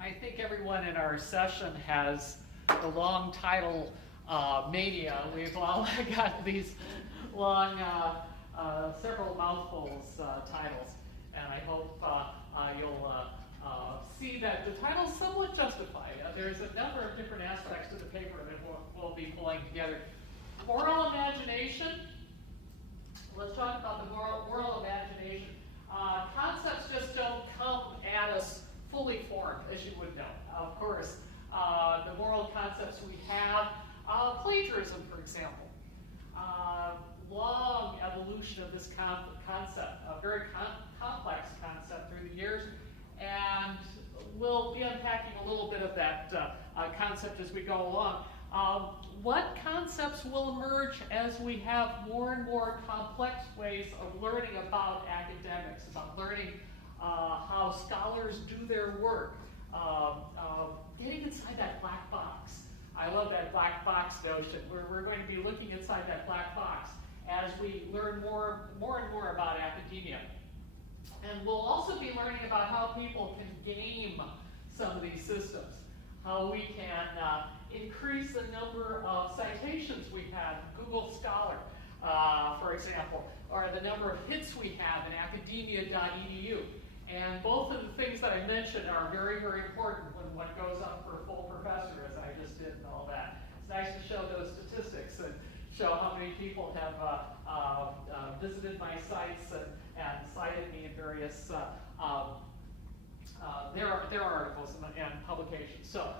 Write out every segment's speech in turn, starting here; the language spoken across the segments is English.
I think everyone in our session has the long title mania. We've all got these long, several mouthfuls titles, and I hope you'll see that the titles somewhat justify. There's a number of different aspects to the paper that we'll be pulling together. Moral imagination. Let's talk about the moral imagination. Concepts just don't come at us fully formed, as you would know. Of course, the moral concepts we have, plagiarism, for example, long evolution of this concept, a very complex concept through the years, and we'll be unpacking a little bit of that concept as we go along. What concepts will emerge as we have more and more complex ways of learning about academics, about learning how scholars do their work, getting inside that black box. I love that black box notion. We're going to be looking inside that black box as we learn more and more about academia. And we'll also be learning about how people can game some of these systems, how we can increase the number of citations we have in Google Scholar, for example, or the number of hits we have in academia.edu. And both of the things that I mentioned are very, very important when one goes up for a full professor, as I just did and all that. It's nice to show those statistics and show how many people have visited my sites and cited me in various their articles and publications. So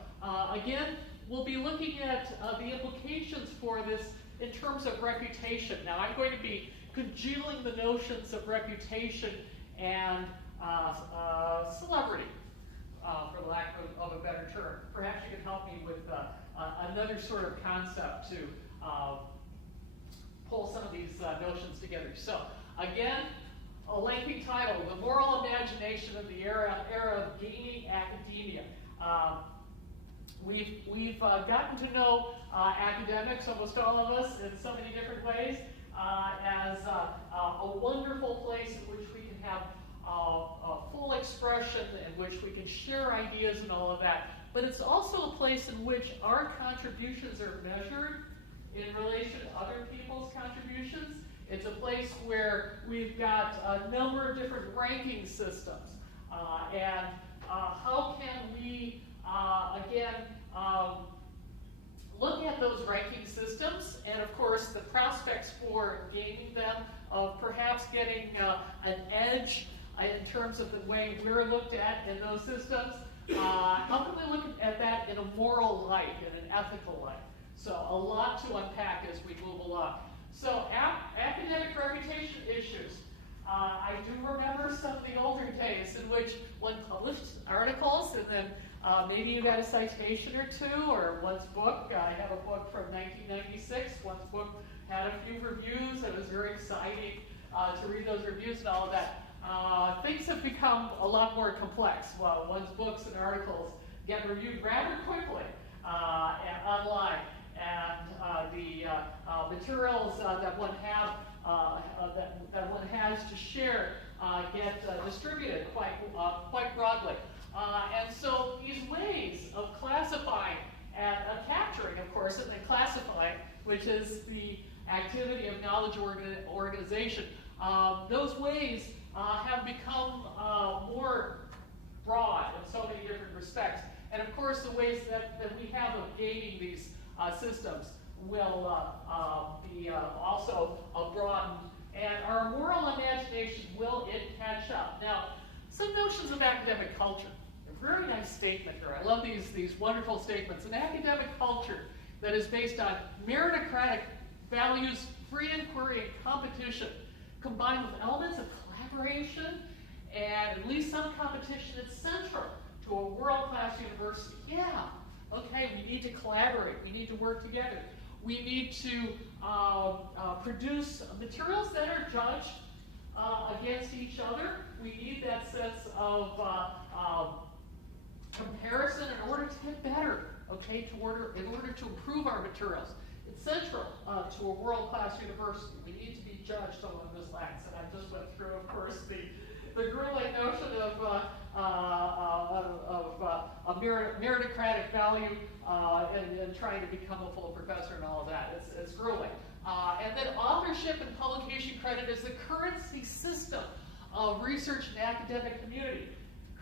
again, we'll be looking at the implications for this in terms of reputation. Now, I'm going to be congealing the notions of reputation and celebrity, for the lack of a better term. Perhaps you can help me with another sort of concept to pull some of these notions together. So, again, a lengthy title, The Moral Imagination of the Era of Gaming Academia. We've gotten to know academics, almost all of us, in so many different ways, as a wonderful place in which we can have a full expression, in which we can share ideas and all of that. But it's also a place in which our contributions are measured in relation to other people's contributions. It's a place where we've got a number of different ranking systems. And how can we, again, look at those ranking systems and, of course, the prospects for gaining them, of perhaps getting an edge in terms of the way we're looked at in those systems. How can we look at that in a moral light, in an ethical light? So a lot to unpack as we move along. So academic reputation issues. I do remember some of the older days in which one published articles and then maybe you got a citation or two, or one's book. I have a book from 1996. One's book had a few reviews. It was very exciting to read those reviews and all of that. Things have become a lot more complex. Well, one's books and articles get reviewed rather quickly and online. And the materials that one has to share get distributed quite broadly. And so these ways of classifying and capturing, of course, and then classifying, which is the activity of knowledge organization, those ways have become more broad in so many different respects. And of course, the ways that we have of gating these systems will be also broadened, and our moral imagination will catch up. Now, some notions of academic culture. A very nice statement here. I love these wonderful statements. An academic culture that is based on meritocratic values, free inquiry, and competition, combined with elements of collaboration and at least some competition, that's central to a world-class university. Yeah. Okay, we need to collaborate. We need to work together. We need to produce materials that are judged against each other. We need that sense of comparison in order to get better. Okay, in order to improve our materials. It's central to a world-class university. We need to be judged along those lines. And I just went through, of course, the grueling notion of meritocratic value and trying to become a full professor and all of that. It's grueling. And then authorship and publication credit is the currency system of research and academic community.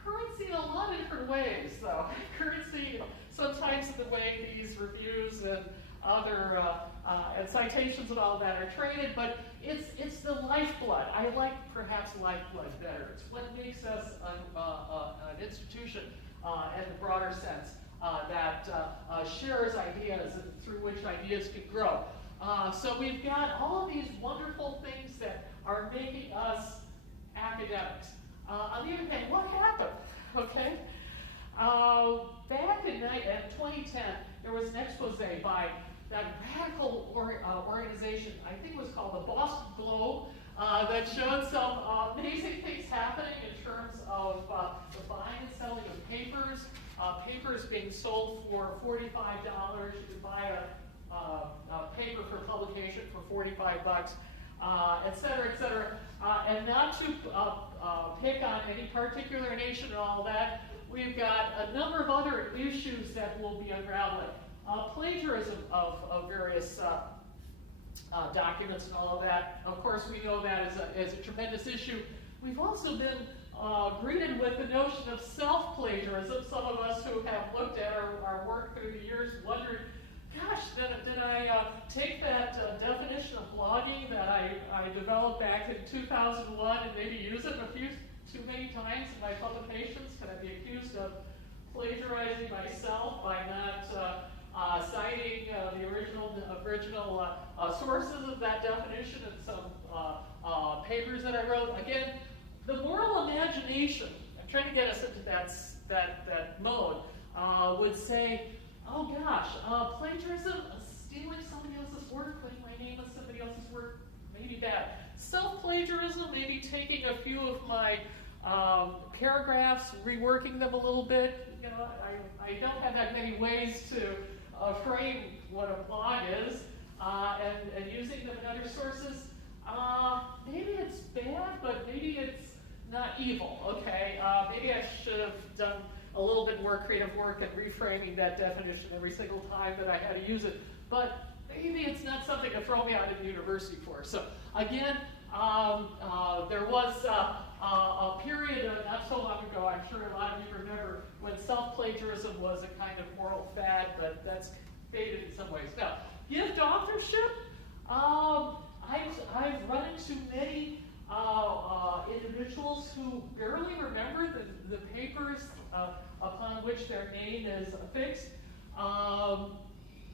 Currency in a lot of different ways, though. Currency sometimes in the way these reviews and other and citations and all of that are traded, but it's the lifeblood. I like perhaps lifeblood better. It's what makes us an institution in the broader sense that shares ideas and through which ideas can grow. So we've got all of these wonderful things that are making us academics. On the other hand, what happened? Okay, back in 2010, there was an expose by that radical organization, I think it was called the Boston Globe, that showed some amazing things happening in terms of the buying and selling of papers, papers being sold for $45. You could buy a paper for publication for $45, et cetera, and not to pick on any particular nation and all that. We've got a number of other issues that will be unraveling. Plagiarism of various documents and all of that. Of course, we know that is a tremendous issue. We've also been greeted with the notion of self-plagiarism. Some of us who have looked at our work through the years wondered, gosh, did I take that definition of blogging that I developed back in 2001 and maybe use it too many times in my publications? Can I be accused of plagiarizing myself by not citing the original sources of that definition in some papers that I wrote? Again, the moral imagination, I'm trying to get us into that mode, would say, oh gosh, plagiarism, stealing somebody else's work, putting my name on somebody else's work, maybe bad. Self-plagiarism, maybe taking a few of my paragraphs, reworking them a little bit. You know, I don't have that many ways to frame what a blog is, and using them in other sources. Maybe it's bad, but maybe it's not evil, okay? Maybe I should have done a little bit more creative work at reframing that definition every single time that I had to use it. But maybe it's not something to throw me out of the university for. So again, there was a period not so long ago, I'm sure a lot of you remember, when self-plagiarism was a kind of moral fad, but that's faded in some ways. Now, gift authorship, I've run into many individuals who barely remember the papers upon which their name is affixed.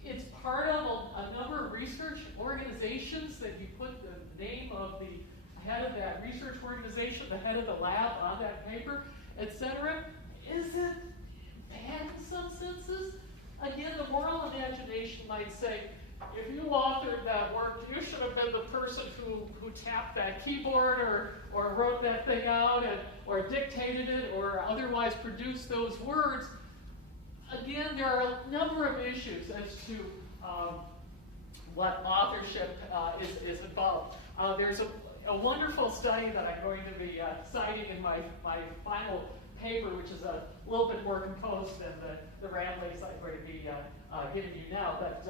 It's part of a number of research organizations that you put the name of the head of that research organization, the head of the lab on that paper, etc. Is it bad in some senses? Again, the moral imagination might say, if you authored that work, you should have been the person who tapped that keyboard or wrote that thing out or dictated it or otherwise produced those words. Again, there are a number of issues as to what authorship is involved. There's a wonderful study that I'm going to be citing in my final paper, which is a little bit more composed than the ramblings I'm going to be giving you now, but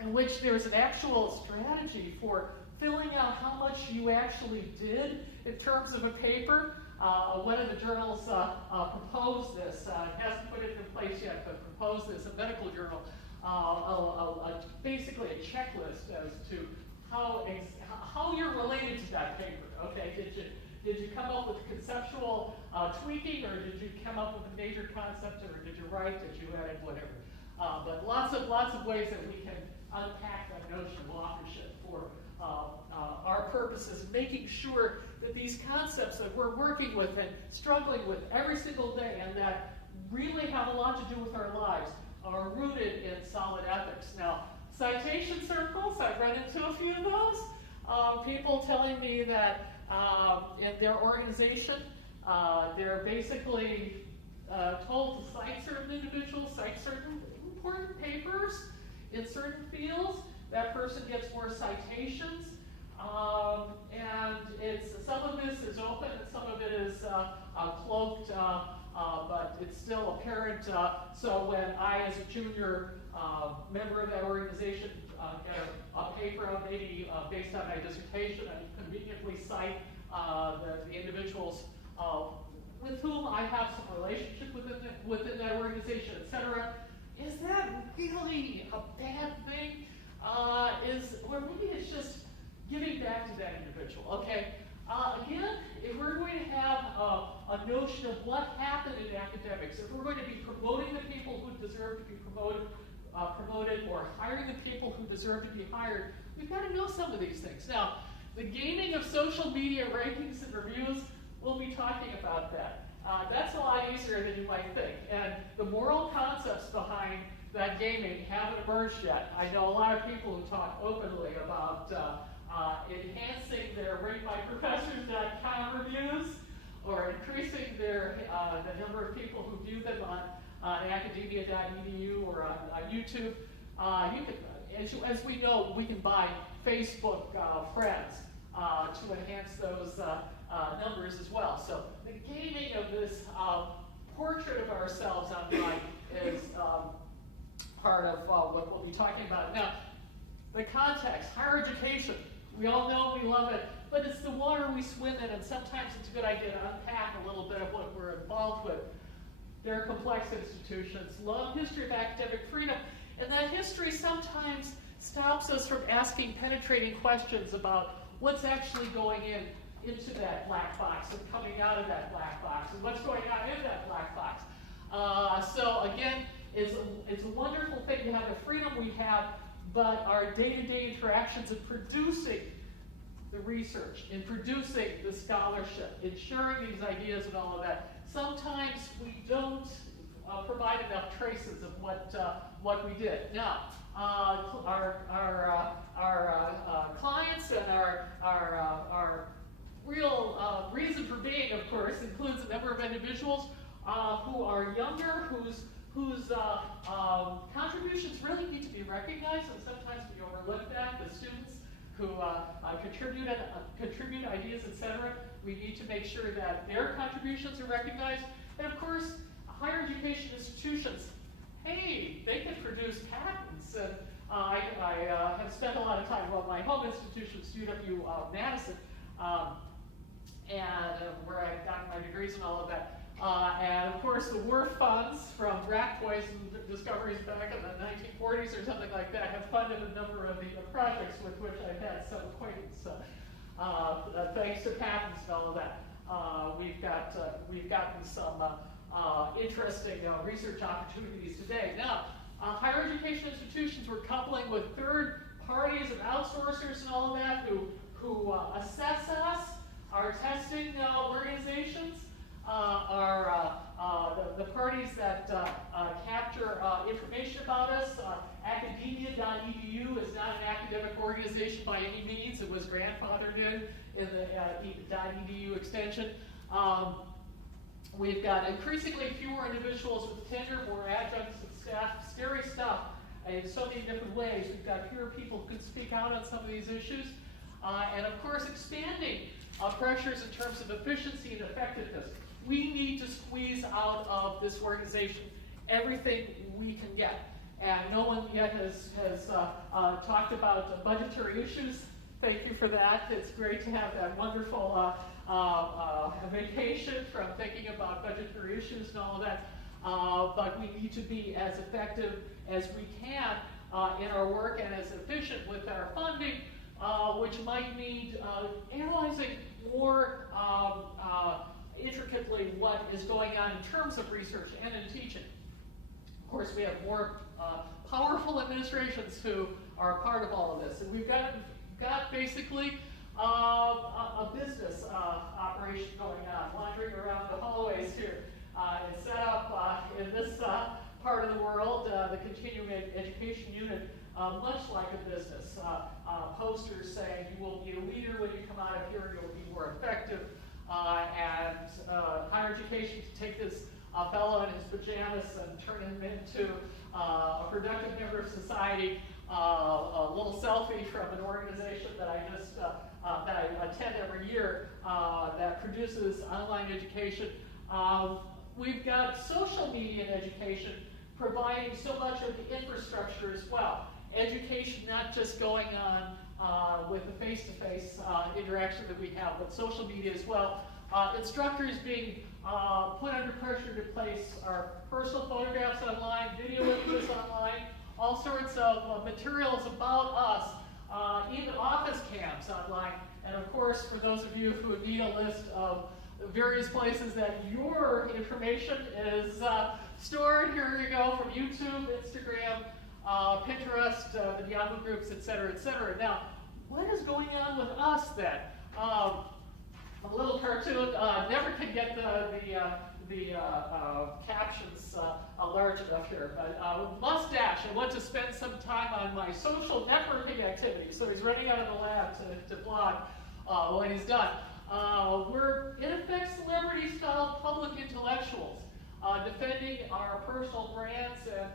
in which there's an actual strategy for filling out how much you actually did in terms of a paper. One of the journals proposed this, hasn't put it in place yet, but proposed this, a medical journal, basically a checklist as to how you're related to that paper. Okay, did you come up with conceptual tweaking, or did you come up with a major concept, or did you write, did you edit, whatever? But lots of ways that we can unpack that notion of authorship for our purposes, making sure that these concepts that we're working with and struggling with every single day and that really have a lot to do with our lives are rooted in solid ethics. Now, citation circles, I've run into a few of those. People telling me that in their organization, they're basically told to cite certain individuals, cite certain important papers in certain fields. That person gets more citations, and some of this is open and some of it is cloaked, but it's still a parent. So when I, as a junior member of that organization, get a paper out, maybe based on my dissertation, I conveniently cite the individuals with whom I have some relationship within that organization, etc. Is that really a bad thing? Or maybe it's just giving back to that individual, okay? Again, if we're going to have a notion of what happened in academics, if we're going to be promoting the people who deserve to be promoted, or hiring the people who deserve to be hired, we've got to know some of these things. Now, the gaming of social media rankings and reviews, we'll be talking about that. That's a lot easier than you might think. And the moral concepts behind that gaming haven't emerged yet. I know a lot of people who talk openly about enhancing their ratemyprofessors.com reviews, or increasing the number of people who view them on academia.edu or on YouTube. As we know, we can buy Facebook friends to enhance those numbers as well. So the gaming of this portrait of ourselves online is part of what we'll be talking about. Now, the context, higher education. We all know we love it, but it's the water we swim in, and sometimes it's a good idea to unpack a little bit of what we're involved with. They're complex institutions, long history of academic freedom, and that history sometimes stops us from asking penetrating questions about what's actually going into that black box and coming out of that black box, and what's going on in that black box. So again, it's a wonderful thing to have the freedom we have, but our day-to-day interactions in producing the research, in producing the scholarship, in sharing these ideas and all of that, sometimes we don't provide enough traces of what we did. Now, our clients and our real reason for being, of course, includes a number of individuals who are younger, whose contributions really need to be recognized, and sometimes we overlook that. The students who contribute ideas, etc. We need to make sure that their contributions are recognized. And of course, higher education institutions, hey, they can produce patents. And I have spent a lot of time, well, my home institution is UW-Madison, and where I got my degrees and all of that. And of course, the war funds from rat poison discoveries back in the 1940s or something like that have funded a number of the projects with which I've had some acquaintance. Thanks to patents and all of that, we've gotten some interesting research opportunities today. Now, higher education institutions were coupling with third parties and outsourcers and all of that who assess us, our testing organizations. The parties that capture information about us. Academia.edu is not an academic organization by any means. It was grandfathered in the .edu extension. We've got increasingly fewer individuals with tenure, more adjuncts and staff. Scary stuff in so many different ways. We've got fewer people who can speak out on some of these issues. And of course, expanding pressures in terms of efficiency and effectiveness. We need to squeeze out of this organization everything we can get. And no one yet has talked about budgetary issues. Thank you for that. It's great to have that wonderful vacation from thinking about budgetary issues and all of that. But we need to be as effective as we can in our work and as efficient with our funding, which might mean analyzing more intricately what is going on in terms of research and in teaching. Of course, we have more powerful administrations who are part of all of this. And we've got basically a business operation going on, wandering around the hallways here. It's set up in this part of the world, the continuing education unit, much like a business. Posters saying you will be a leader when you come out of here, you'll be more effective. And higher education to take this fellow in his pajamas and turn him into a productive member of society. A little selfie from an organization that that I attend every year that produces online education. We've got social media in education providing so much of the infrastructure as well. Education not just going on with the face-to-face interaction that we have, but social media as well. Instructors being put under pressure to place our personal photographs online, video images online, all sorts of materials about us, even office cams online. And of course, for those of you who need a list of various places that your information is stored, here you go, from YouTube, Instagram, Pinterest, the Yahoo groups, et cetera, et cetera. Now, what is going on with us then? A little cartoon, never can get the captions large enough here, but mustache, I want to spend some time on my social networking activities. So he's running out of the lab to blog when he's done. We're, in effect, celebrity-style public intellectuals, defending our personal brands and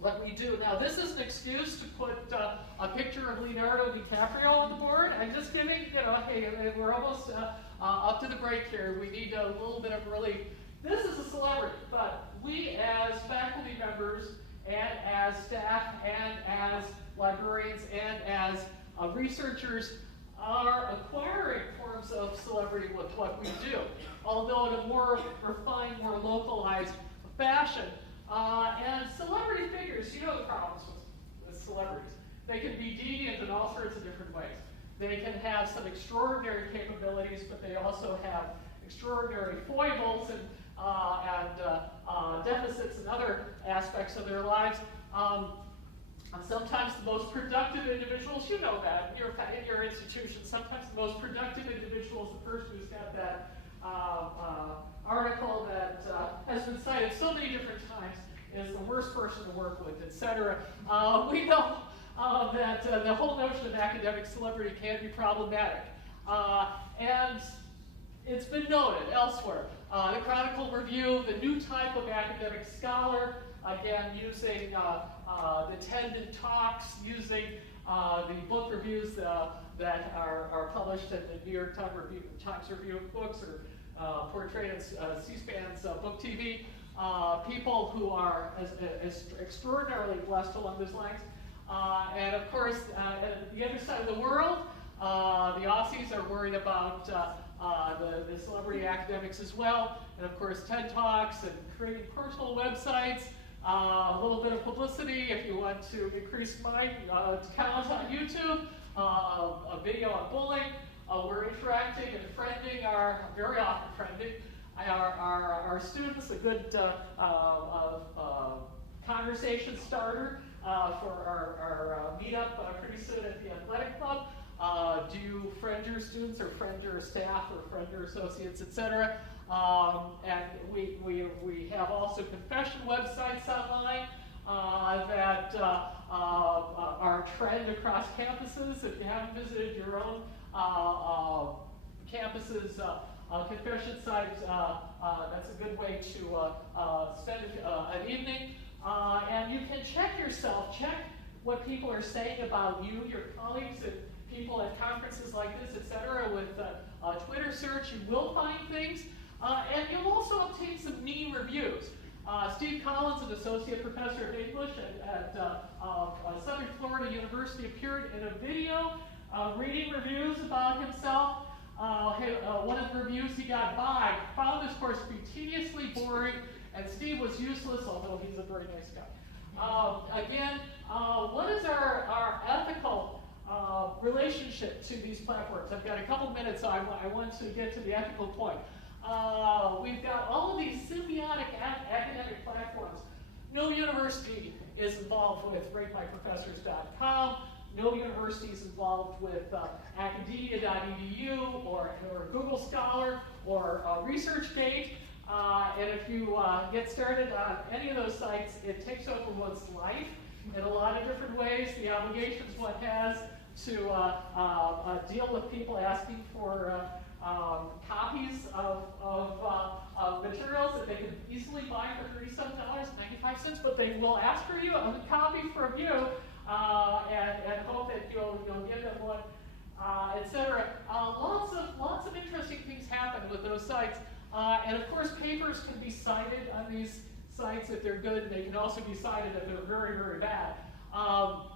what we do. Now, this is an excuse to put a picture of Leonardo DiCaprio on the board. I'm just giving, hey, we're almost up to the break here. We need a little bit of relief. This is a celebrity, but we as faculty members and as staff and as librarians and as researchers are acquiring forms of celebrity with what we do, although in a more refined, more localized fashion. And celebrity figures, you know the problems with celebrities. They can be deviant in all sorts of different ways. They can have some extraordinary capabilities, but they also have extraordinary foibles and deficits in other aspects of their lives. Sometimes the most productive individuals, you know that in your institution, sometimes the most productive individual is the person who's got that article that has been cited so many different times is the worst person to work with, etc. We know that the whole notion of academic celebrity can be problematic. And it's been noted elsewhere. The Chronicle Review, the new type of academic scholar, again, using the TED Talks, using the book reviews that are published in the New York Times Review of Books or portrayed on C-SPAN's Book TV, people who are as extraordinarily blessed along those lines. And of course, at the other side of the world, the Aussies are worried about the celebrity academics as well. And of course, TED Talks and creating personal websites, a little bit of publicity if you want to increase my talent on YouTube, a video on bullying. We're interacting and friending very often friending our students, a good conversation starter for our meetup pretty soon at the athletic club. Do you friend your students or friend your staff or friend your associates, etc.? And we have also confession websites online that are a trend across campuses. If you haven't visited your own campus's confession site, that's a good way to spend an evening. And you can check yourself, check what people are saying about you, your colleagues, and people at conferences like this, etc. With a Twitter search, you will find things. And you'll also obtain some mean reviews. Steve Collins, an associate professor of English at Southern Florida University, appeared in a video reading reviews about himself. One of the reviews he got by found this course to be tediously boring, and Steve was useless, although he's a very nice guy. Again, what is our ethical relationship to these platforms? I've got a couple minutes, so I want to get to the ethical point. We've got all of these symbiotic academic platforms. No university is involved with ratemyprofessors.com. No university is involved with academia.edu or Google Scholar or ResearchGate. And if you get started on any of those sites, it takes over one's life in a lot of different ways. The obligations one has to deal with people asking for copies of materials that they can easily buy for $37.95, but they will ask for you a copy from you and hope that you'll give them one, etc. Lots of interesting things happen with those sites. And of course, papers can be cited on these sites if they're good. They can also be cited if they're very, very bad. How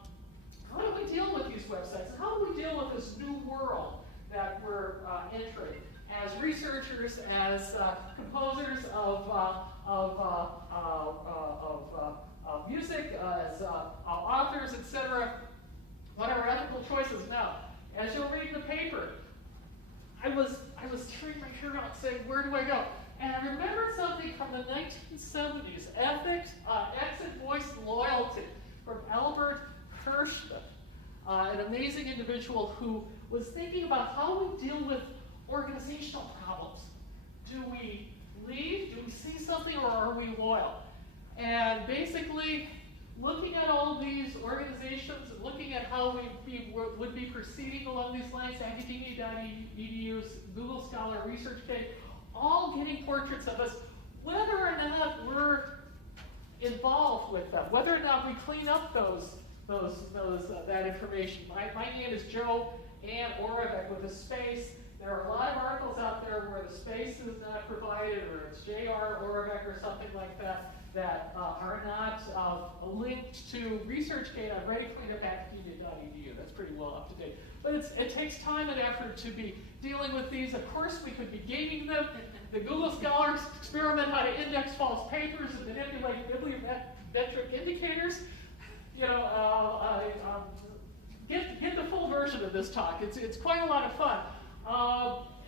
do we deal with these websites? And how do we deal with this new world that we're entering as researchers, as composers of music, as authors, etc.? What are our ethical choices now? As you'll read the paper, I was tearing my hair out saying, where do I go? And I remembered something from the 1970s, Ethics, Exit, Voice, and Loyalty, from Albert Hirschman, an amazing individual who was thinking about how we deal with organizational problems. Do we leave? Do we see something, or are we loyal? And basically, looking at all these organizations and looking at how we would be proceeding along these lines, academia.edu's Google Scholar Research Page, all getting portraits of us, whether or not we're involved with them, whether or not we clean up that information. My name is JoAnn Oravec with a space. There are a lot of articles out there where the space is not provided, or it's JR Oravec or something like that, that are not linked to ResearchGate. I've already cleaned up academia.edu. That's pretty well up to date. But it takes time and effort to be dealing with these. Of course, we could be gaming them. The Google Scholars experiment how to index false papers and manipulate bibliometric indicators. You know, get the full version of this talk. It's quite a lot of fun.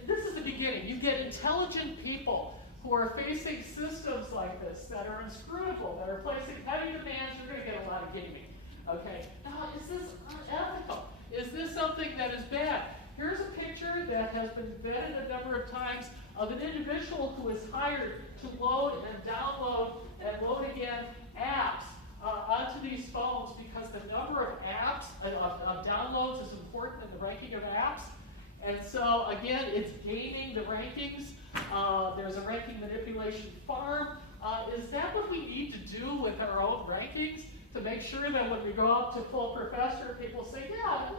This is the beginning. You get intelligent people who are facing systems like this that are inscrutable, that are placing heavy demands. You're going to get a lot of gaming. Okay. Now, is this unethical? Is this something that is bad? Here's a picture that has been vetted a number of times of an individual who is hired to load and download and load again apps onto these phones, because the number of apps, of downloads, is important in the ranking of apps. And so, again, it's gaming the rankings. There's a ranking manipulation farm. Is that what we need to do with our own rankings to make sure that when we go up to full professor, people say, yeah,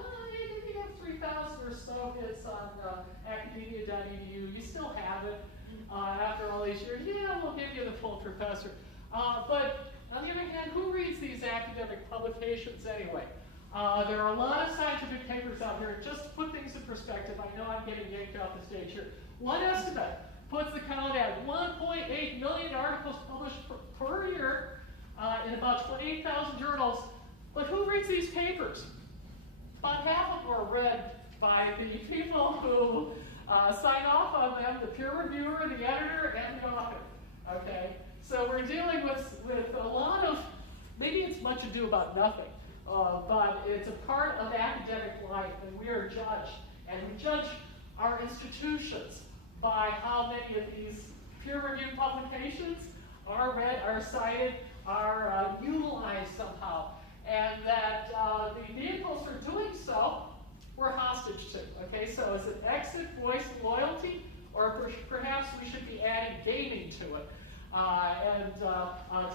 you have 3,000 or so hits on academia.edu. You still have it after all these years. Yeah, we'll give you the full professor. But on the other hand, who reads these academic publications anyway? There are a lot of scientific papers out there. Just to put things in perspective, I know I'm getting yanked off the stage here. One estimate puts the count at 1.8 million articles published per year in about 28,000 journals. But who reads these papers? About half of them are read by the people who sign off on them, the peer reviewer, the editor, and the author. Okay? So we're dealing with a lot of, maybe it's much ado about nothing, but it's a part of academic life, and we are judged. And we judge our institutions by how many of these peer-reviewed publications are read, are cited, are utilized somehow. And that the vehicles for doing so we're hostage to. Okay, so is it exit, voice, loyalty, or perhaps we should be adding gaming to it? And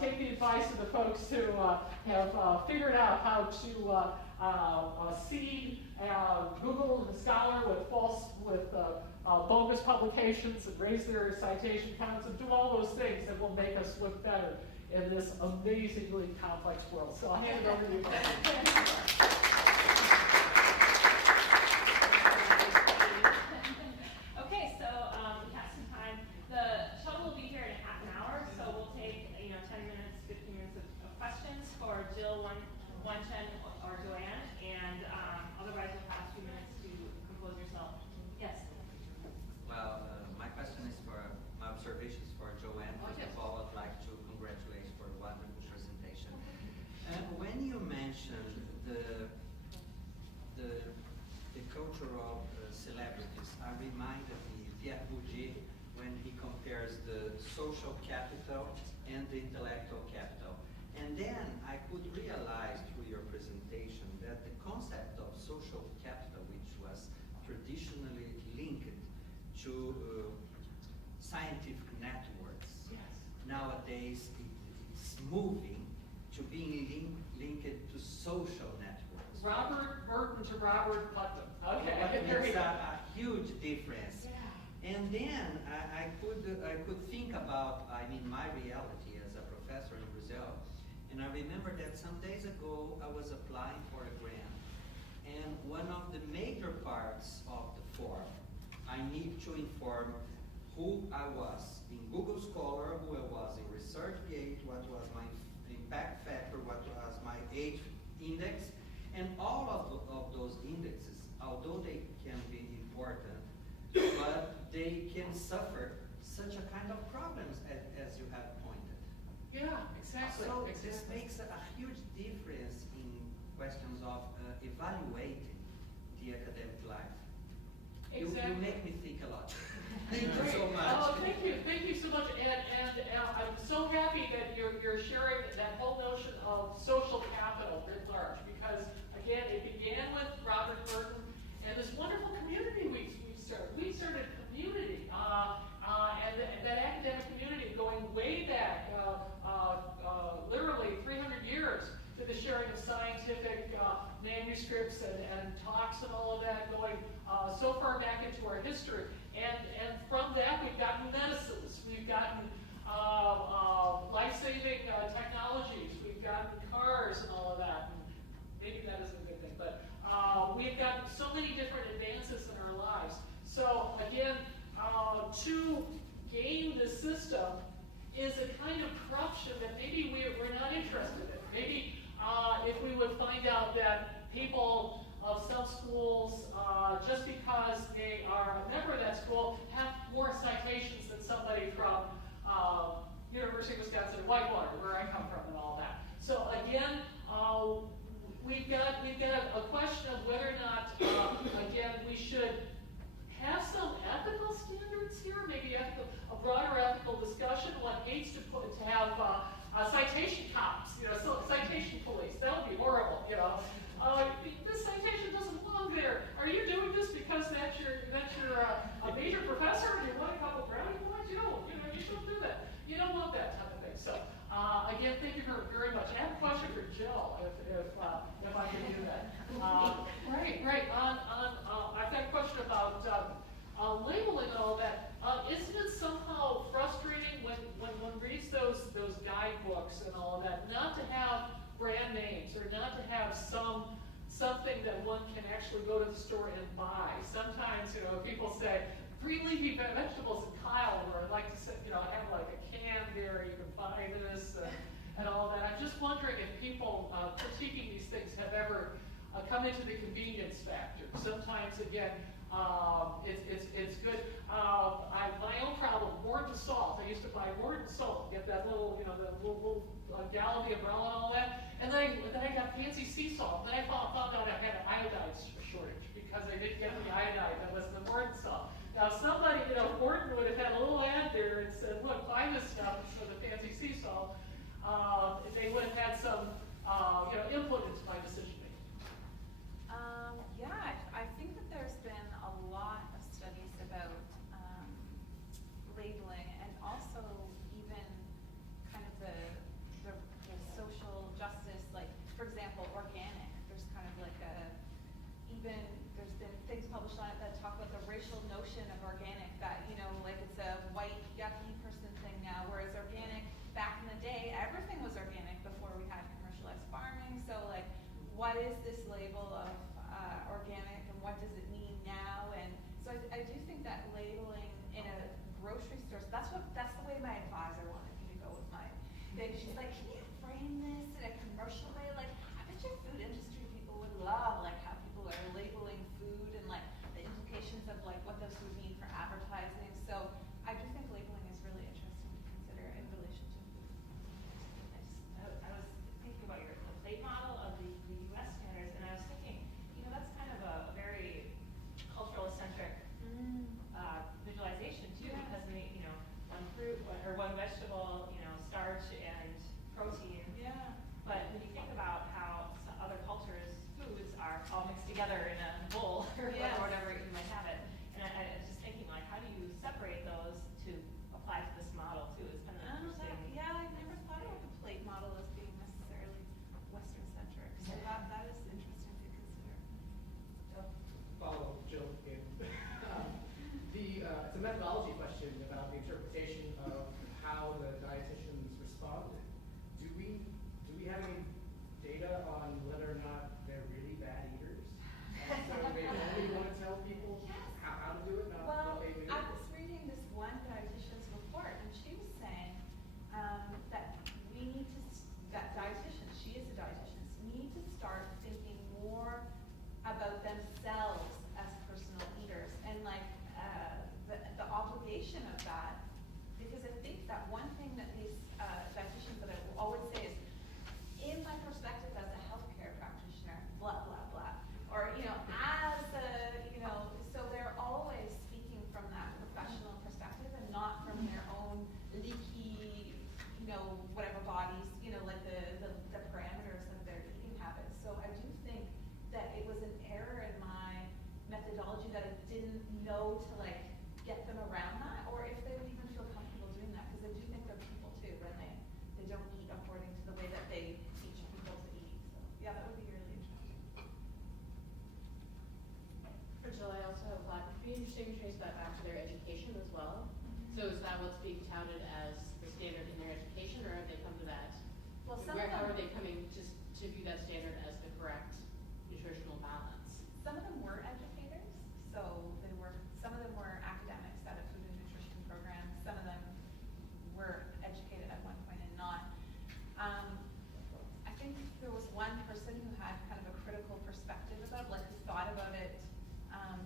take the advice of the folks who have figured out how to seed Google and Scholar with bogus publications and raise their citation counts and do all those things that will make us look better in this amazingly complex world. So I'll hand it over to you. Okay, so we have some time. The shuttle will be here in half an hour, so we'll take 10 minutes, 15 minutes of questions for Jill, Chen, or JoAnn, and otherwise we'll have 2 minutes to compose yourself. Yes. Well, my question is my observations for JoAnn. First of all, I'd like to congratulate for a wonderful presentation. When you mentioned the culture of celebrities, I reminded me Pierre Bourdieu when he compares the social capital and the intellectual capital. And then I could realize through your presentation that the concept of social capital, which was traditionally linked to scientific networks, nowadays it's moving to being linked to social networks. Robert Burton to Robert Putnam. Okay. It's a huge difference. Yeah. And then I could think about, I mean, my reality as a professor in Brazil. And I remember that some days ago I was applying for a grant. And one of the major parts of the form, I need to inform who I was in Google Scholar, who I was in ResearchGate, what was my impact factor, what was my age index. And all of those indexes, although they can be important, but they can suffer such a kind of problems as you have pointed. Yeah, exactly. So exactly. this makes a huge difference in questions of evaluating the academic life. Exactly. You make me think a lot. Thank you so much. Oh, thank you so much, and I'm so happy that you're sharing that whole notion of social capital writ large, because again, it began with Robert Burton and this wonderful community we started. We started a community, and that academic community going way back, literally 300 years, to the sharing of scientific manuscripts and talks and all of that, going so far back into our history. And from that, we've gotten medicines, we've gotten life-saving technologies, we've gotten cars and all of that. And maybe that isn't a good thing, but we've gotten so many different advances in our lives. So again, to game the system is a kind of corruption that maybe we're not interested in. Maybe if we would find out that people of some schools, just because they are a member of that school, have more citations than somebody from University of Wisconsin-Whitewater, where I come from, and all that. So again, we've got a question of whether or not, again, we should have some ethical standards here, maybe a broader ethical discussion. One hates to have citation cops, so citation police. That would be horrible, This citation doesn't belong there. Are you doing this because that's your major professor and you want a couple brownie points? You shouldn't do that. You don't want that type of thing. So again, thank you very much. I have a question for Jill, if I can do that. Right. I've got a question about labeling and all that. Isn't it somehow frustrating when one reads those guidebooks and all of that, not to have brand names or not to have something that one can actually go to the store and buy? Sometimes, people say green leafy vegetables in Kyle, or I'd like to say, have like a can there, you can buy this and all that. I'm just wondering if people critiquing these things have ever come into the convenience factor. Sometimes, again, it's good. My own problem, Morton salt. I used to buy Morton salt, get that little, the little gallon of the umbrella and all that. And then I got fancy sea salt. Then I found out I had an iodide shortage because I didn't get the iodide that was in the Morton salt. Now somebody, Morton would have had a little ad there and said, look, buy this stuff instead of the fancy sea salt. They would have had some, input into my decision making. I think that there's been a lot of studies about labeling, and also even kind of the social justice, like, for example, organic. There's kind of like there's been things published on it that talk about the racial notion of organic, that, like it's a white, yucky person thing now, whereas organic, back in the day, everything was organic before we had commercialized farming. So, like, what is this label of organic, and what does it mean now? And so I do think that labeling in a grocery store, so that's the way my advisor wanted me to go with my thing. She's like, can you frame this in a commercial way? Like, I bet your food industry people would love, like, how people are labeling food and, like, the implications of, like, what those would mean for advertising. So I do think labeling is really interesting to consider in relation to food. I was thinking about the plate model of the U.S. standards, and I was thinking, that's kind of a very cultural-centric visualization too, because one fruit or one vegetable, starch and protein. Yeah. But when you think about how other cultures' foods are a methodology question about the interpretation of how the dietitians responded. Do we have any data on whether or not they're really bad eaters? And so they only want to tell people how to do it, not Well, what they do? I was reading this one dietitian's report, and she was saying that we need to, that dietitians, she is a dietitian, need to start thinking more about themselves as personal eaters and like the obligation of that. Because I think that one thing that these dietitians that I will always say is, in my perspective as a healthcare practitioner, blah, blah, blah. Or, you know, as a, you know, so they're always speaking from that professional perspective and not from their own leaky, you know, whatever bodies, you know, like the parameters of their eating habits. So I do think that it was an error in my methodology that I didn't know to like get them around that, or if they would even feel comfortable doing that, because I do think they're people too, and they don't eat according to the way that they teach people to eat. So yeah, that would be really interesting. For Jill, I also have a thought. It'd be interesting to trace that back to their education as well. So is that what's being touted as the standard in their education, or have they come to that? Well, some How of are them, they coming to view that standard as the correct nutritional balance? some of them were educators, so some of them were academics at a food and nutrition program. Some of them were educated at one point and not. I think there was one person who had kind of a critical perspective about, like, who thought about it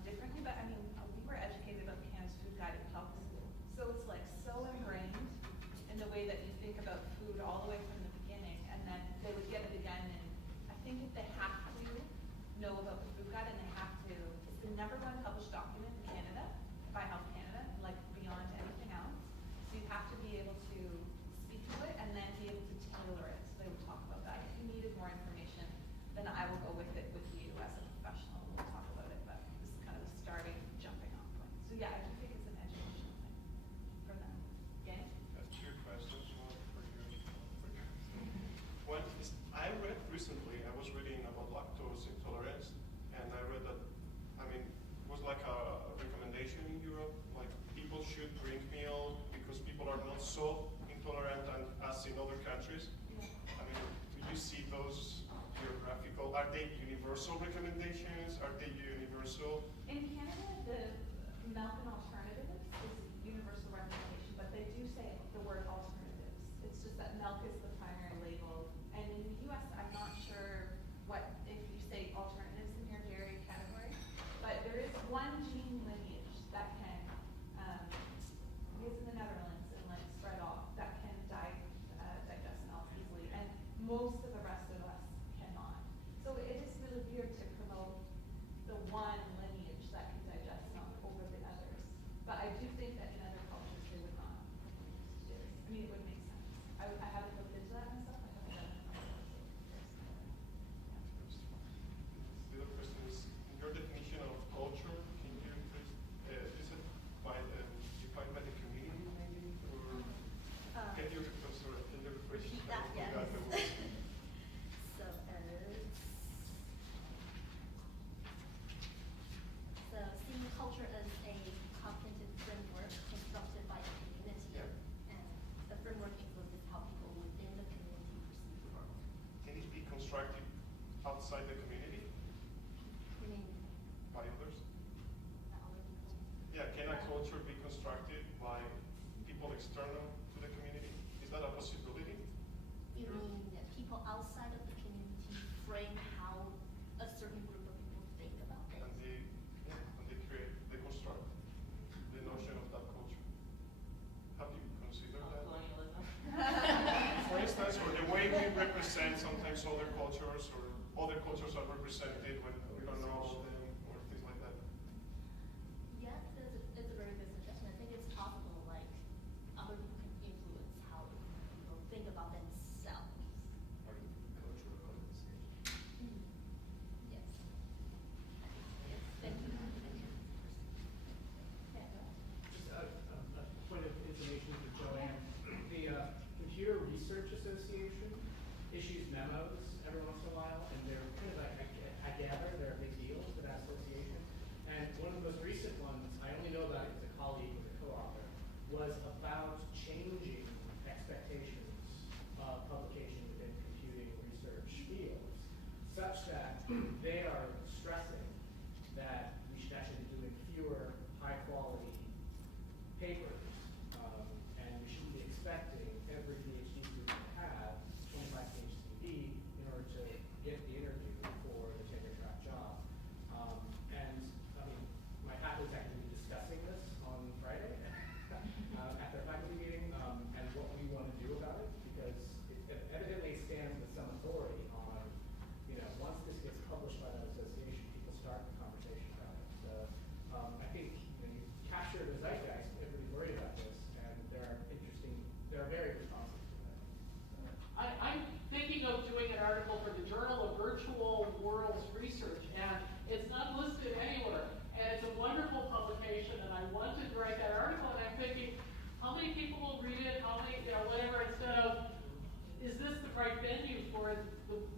differently. But I mean, we were educated about Canada's Food Guide in public school, so it's like so ingrained in the way that you think about food all the way from the beginning, and then they would get it again. And I think if they have to know about the food guide, and they have to, it's the #1 published document in Canada by Health Canada, like beyond anything else. So you have to be able to speak to it and then be able to tailor it. So they would talk about that. If you needed more information, then I will go with it with you as a professional. We'll talk about it, but this is kind of a starting, jumping off point. So yeah, I do think it's an educational thing for them. Danny? I have two questions, one for you. One is, I read recently, I was reading about lactose intolerance, and I read that, I mean, it was like a recommendation in Europe, like people should drink milk because people are not so intolerant as in other countries. Yeah. I mean, do you see those geographical, are they universal recommendations? Are they universal? In Canada, the milk and alternatives is universal recommendation, but they do say the word alternatives. It's just that milk is the primary label. And in the US, I'm not sure what, if you say alternatives in your dairy category, but there is one gene lineage that can, is in the Netherlands and like spread off, that can digest milk easily. And most of the rest of us cannot. So it is really weird to promote the one lineage that can digest milk over the others. But I do think that in other cultures they would not. I mean, it would make sense. I haven't looked into that myself. I haven't done it myself. The other question is, in your definition of culture, can you please, is it by defined by the community maybe, or can you rephrase? Repeat that, I yes. forgot the word. So seeing culture as a cognitive framework constructed by the community, Yeah. and the framework influences how people within the community perceive the world. Can it be constructed outside the community I mean, by others? other people. Yeah, can a culture be constructed by people external to the community? Is that a possibility? You mean that people outside of the community frame how a certain group of people think about things? And they construct the notion of that culture. Have you considered that? Colonialism. For instance, or the way we represent sometimes other cultures, or other cultures are represented when we don't know about them, or things like that. Yes, it's a very good suggestion. I think it's possible, like, other people can influence how people think about themselves. Or cultural colonization. Yes. Yes, thank you. Yeah, go ahead. Just a point of information for JoAnn. The Computer Research Association issues memos every once in a while, and they're kind of like, I gather, they're a big deal for that association. And one of the most recent ones, I only know about it because a colleague was quality papers, and we shouldn't be expecting every PhD student to have 25-page CV in order to get the interview for the tenure track job. And I mean, my faculty is actually discussing this on Friday at their faculty meeting, and what we want to do about it, because it evidently stands with some authority on, once this gets published by that association, people start the conversation about it. So I think you capture the zeitgeist, everybody's worried about this, and they're very responsive to that. I'm thinking of doing an article for the Journal of Virtual Worlds Research, and it's not listed anywhere. And it's a wonderful publication, and I wanted to write that article, and I'm thinking, how many people will read it? How many, whatever, instead of, is this the right venue for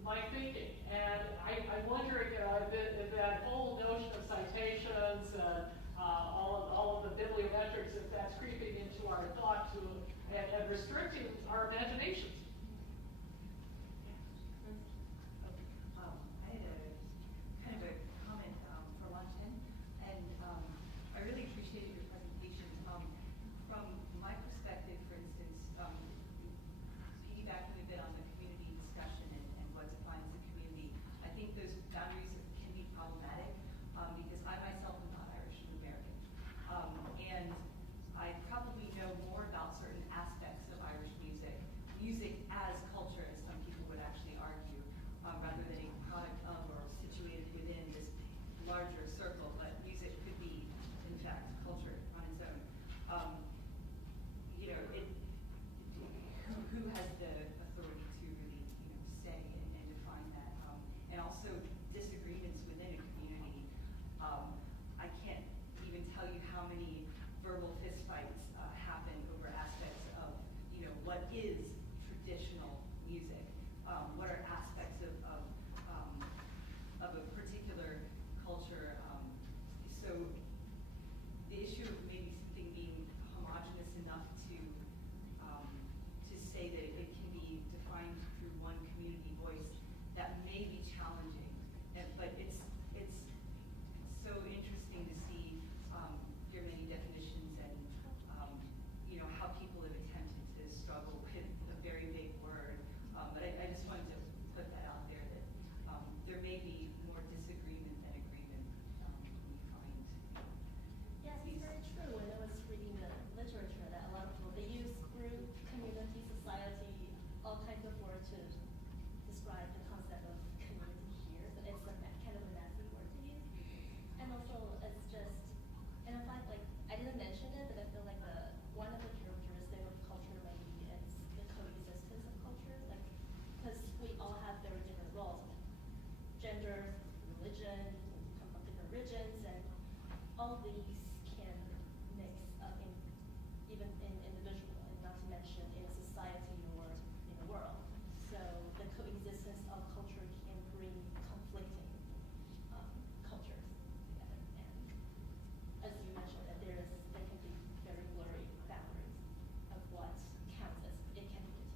my thinking? And I'm wondering if that whole notion of citations and all of the bibliometrics, if that's creeping into our thought and restricting our imaginations. I had a kind of a comment for luncheon, and I really appreciated your presentation. From my perspective, for instance, piggybacking a bit on the community discussion and what defines the community, I think those boundaries can be problematic because I myself am not Irish, I'm American, and I probably know more about certain aspects of Irish music as culture, as some people would actually argue, rather than a product of or situated within this larger circle, but music could be, in fact, culture on its own. Who has the authority to really, say and define that? And also disagreements within a community. I can't even tell you how many verbal fistfights happen over aspects of, what is traditional music? What are aspects of a particular culture? So the issue of maybe something being homogenous enough to say that it can be defined through one community voice, that may be challenging. But it's so interesting to see your many definitions and how people have attempted to struggle with a very big word. But I just wanted to put that out there that there may be more disagreement than agreement when you find Yes, it's very true. When I was reading the literature, that a lot of people, they use group, community, society, all kinds of words to describe the concept of community here. So it's kind of a messy word to use. And also, it's just, and I find I didn't mention it, but I feel like one of the characteristics of culture maybe is the coexistence of culture. Because we all have very different roles, gender, religion, we come from different regions, and all these can mix up even in individual, and not to mention in society or in the world. So the coexistence of culture can bring conflicting cultures together. And as you mentioned, that there can be very blurry boundaries of what counts as a community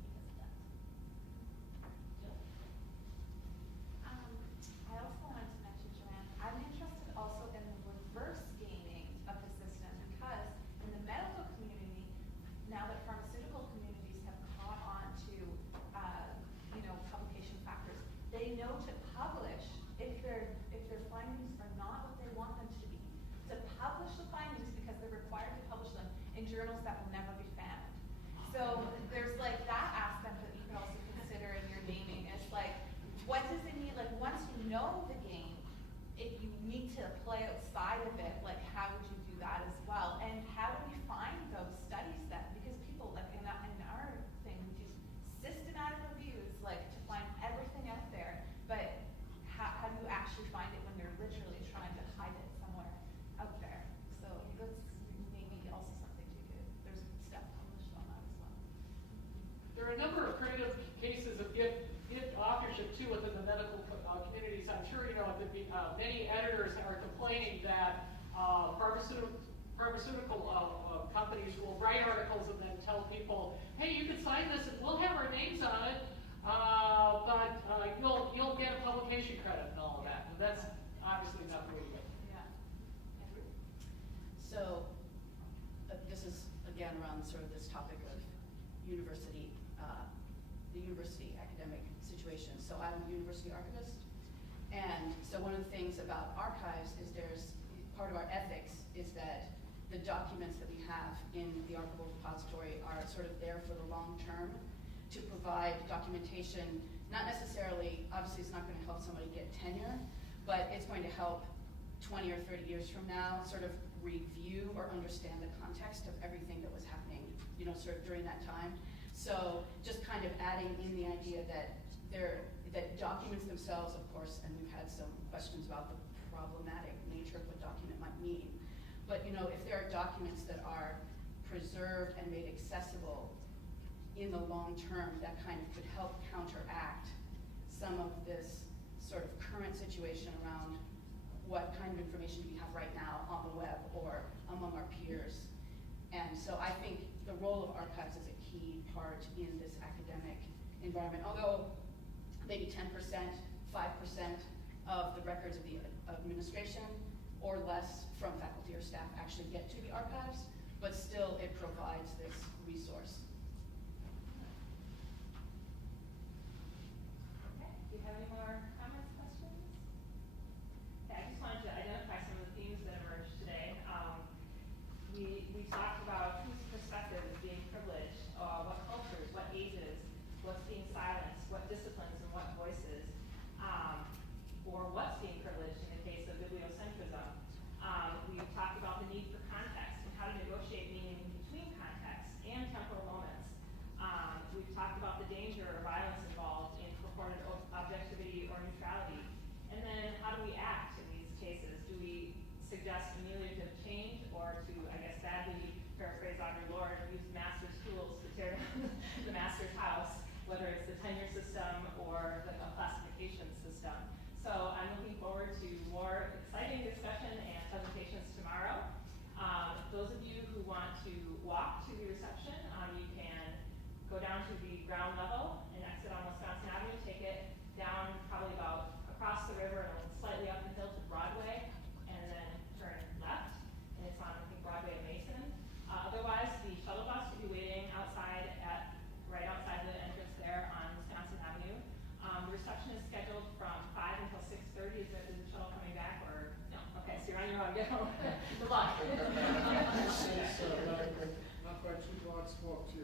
because of that. I also wanted to mention, JoAnn, I'm interested also in the reverse gaming of the system, because in the medical community, now that pharmaceutical communities have caught on to, publication factors, they know to publish if their findings are not what they want them to be. To publish the findings because they're required to publish them in journals that will never be found. So there's that aspect that you can also consider in your naming is what does it mean? Once you know the game, if you need to play outside of it, how would you do that as well? And how do we find those studies then? Because people, in our thing, we do systematic reviews, to find everything out there. But how do you actually find it when they're literally trying to hide it somewhere out there? So that's maybe also something to do. There's stuff published on that as well. There are a number of creative cases of gift authorship too within the medical communities. I'm sure many editors are complaining that pharmaceutical companies will write articles and then tell people, hey, you can sign this and we'll have our names on it, but you'll get a publication credit and all of that. And that's obviously not the way to go. Yeah. sort of this topic of university, the university academic situation. So I'm a university archivist, and so one of the things about archives is part of our ethics is that the documents that we have in the archival repository are sort of there for the long term to provide documentation, not necessarily, obviously it's not going to help somebody get tenure, but it's going to help 20 or 30 years from now sort of review or understand the context of everything that was happening, sort of during that time. So just kind of adding in the idea that that documents themselves, of course, and we've had some questions about the problematic nature of what document might mean. But if there are documents that are preserved and made accessible in the long term, that kind of could help counteract some of this sort of current situation around what kind of information do we have right now on the web or among our peers. And so I think the role of archives is a key part in this academic environment, although maybe 10%, 5% of the records of the administration or less from faculty or staff actually get to the archives, but still it provides this resource. Okay, do you have any more comments, questions? Okay, I just wanted to identify some of the themes that emerged today. We talked about whose perspective is being privileged, what cultures, what ages, what's being silenced, what disciplines and what voices, or what's being privileged in the case of bibliocentrism. We've talked about the need for context and how to negotiate meaning between context and temporal moments. We've talked about the danger or violence involved in purported objectivity or neutrality. And then how do we act in these cases? Do we suggest ameliorative change, or to, I guess, badly paraphrase Audre Lorde, use master's tools to tear down the master's house, whether it's the tenure system or a classification system? So I'm looking forward to more exciting discussion and presentations tomorrow. Those of you who want to walk to the reception, you can go down to the ground level and exit on Wisconsin Avenue, take it down probably about across the river and slightly up the hill to Broadway, and then turn left, and it's on, I think, Broadway and Mason. Otherwise, the shuttle bus will be waiting outside right outside the entrance there on Wisconsin Avenue. The reception is scheduled from 5 until 6:30. Is the shuttle coming back, or no? Okay, so you're on your own. Get home. Good luck. It's not quite 2 blocks walk to.